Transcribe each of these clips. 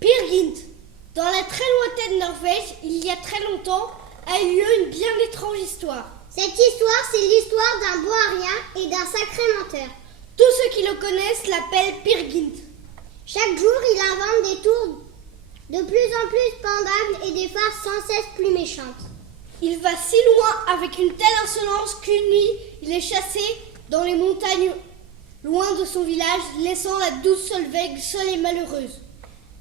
Peer Gynt. Dans la très lointaine Norvège, il y a très longtemps, a eu lieu une bien étrange histoire. Cette histoire, c'est l'histoire d'un bon à rien et d'un sacré menteur. Tous ceux qui le connaissent l'appellent Peer Gynt. Chaque jour, il invente des tours de plus en plus pendables et des farces sans cesse plus méchantes. Il va si loin avec une telle insolence qu'une nuit, il est chassé dans les montagnes loin de son village, laissant la douce Solveig seule et malheureuse.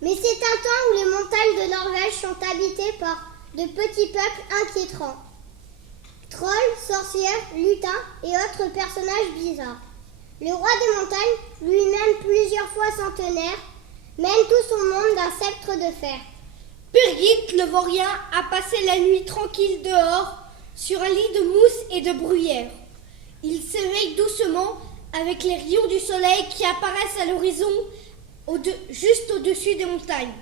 Mais c'est un temps où les montagnes de Norvège sont habitées par de petits peuples inquiétants. Trolls, sorcières, lutins et autres personnages bizarres. Le roi des montagnes, lui-même plusieurs fois centenaire, mène tout son monde d'un sceptre de fer. Peer Gynt, ne voit rien, a passé la nuit tranquille dehors, sur un lit de mousse et de bruyère. Il s'éveille doucement avec les rayons du soleil qui apparaissent à l'horizon, juste au-dessus des montagnes.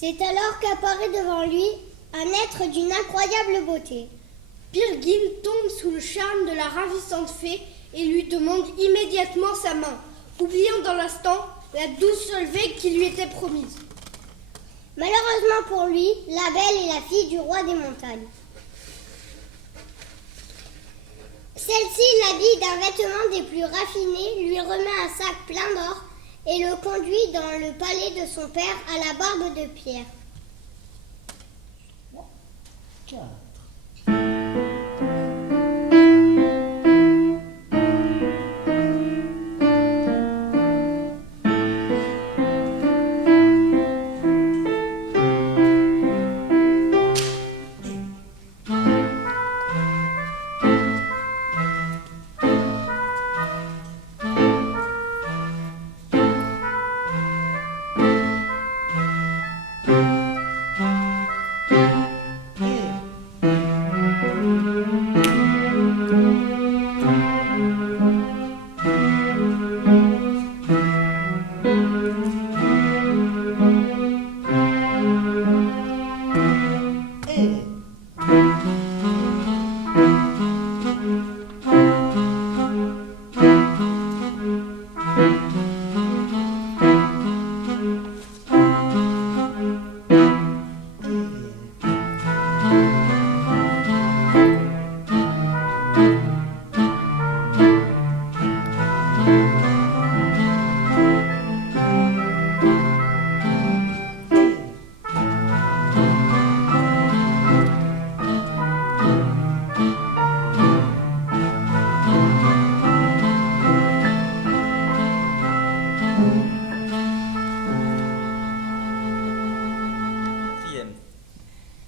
C'est alors qu'apparaît devant lui un être d'une incroyable beauté. Peer Gynt tombe sous le charme de la ravissante fée et lui demande immédiatement sa main, oubliant dans l'instant la douce Solveig qui lui était promise. Malheureusement pour lui, la belle est la fille du roi des montagnes. Celle-ci l'habille d'un vêtement des plus raffinés, lui remet un sac plein d'or et le conduit dans le palais de son père à la barbe de pierre. 4.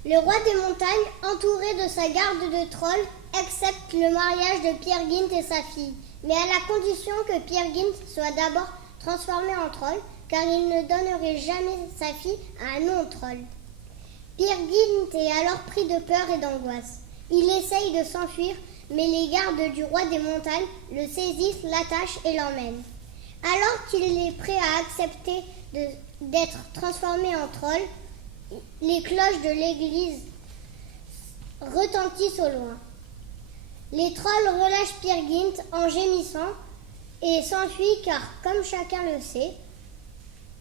Le roi des montagnes, entouré de sa garde de trolls, accepte le mariage de Peer Gynt et sa fille, mais à la condition que Peer Gynt soit d'abord transformé en troll, car il ne donnerait jamais sa fille à un non-troll. Peer Gynt est alors pris de peur et d'angoisse. Il essaye de s'enfuir, mais les gardes du roi des montagnes le saisissent, l'attachent et l'emmènent. Alors qu'il est prêt à accepter d'être transformé en troll, les cloches de l'église retentissent au loin. Les trolls relâchent Peer Gynt en gémissant et s'enfuient car, comme chacun le sait,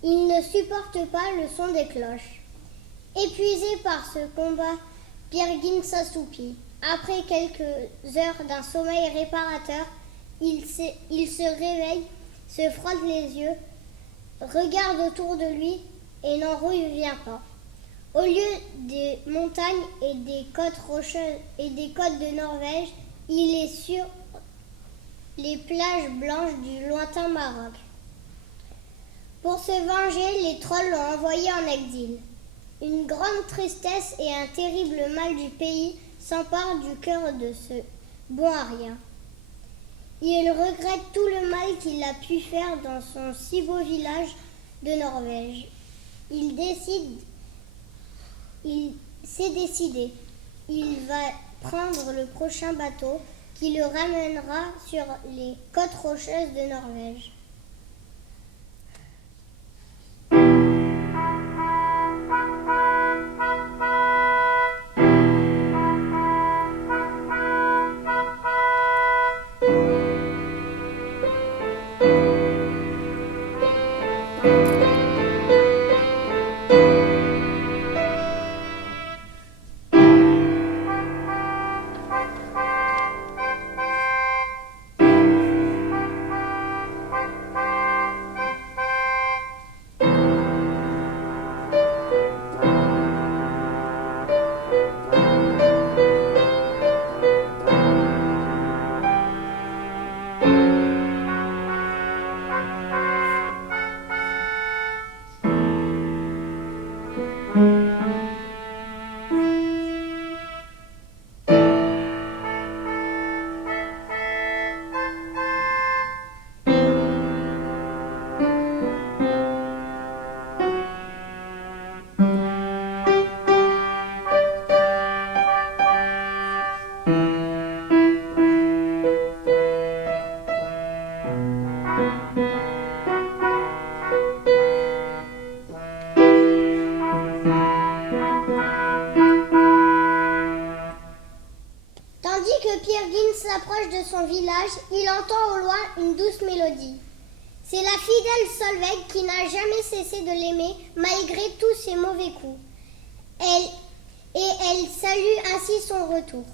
ils ne supportent pas le son des cloches. Épuisé par ce combat, Peer Gynt s'assoupit. Après quelques heures d'un sommeil réparateur, il se réveille, se frotte les yeux, regarde autour de lui et n'en revient pas. Au lieu des montagnes et des côtes rocheuses et des côtes de Norvège, il est sur les plages blanches du lointain Maroc. Pour se venger, les trolls l'ont envoyé en exil. Une grande tristesse et un terrible mal du pays s'emparent du cœur de ce bon à rien. Il regrette tout le mal qu'il a pu faire dans son si beau village de Norvège. Il s'est décidé. Il va prendre le prochain bateau qui le ramènera sur les côtes rocheuses de Norvège. Tandis que Peer Gynt s'approche de son village, il entend au loin une douce mélodie. C'est la fidèle Solveig qui n'a jamais cessé de l'aimer malgré tous ses mauvais coups. Elle salue ainsi son retour.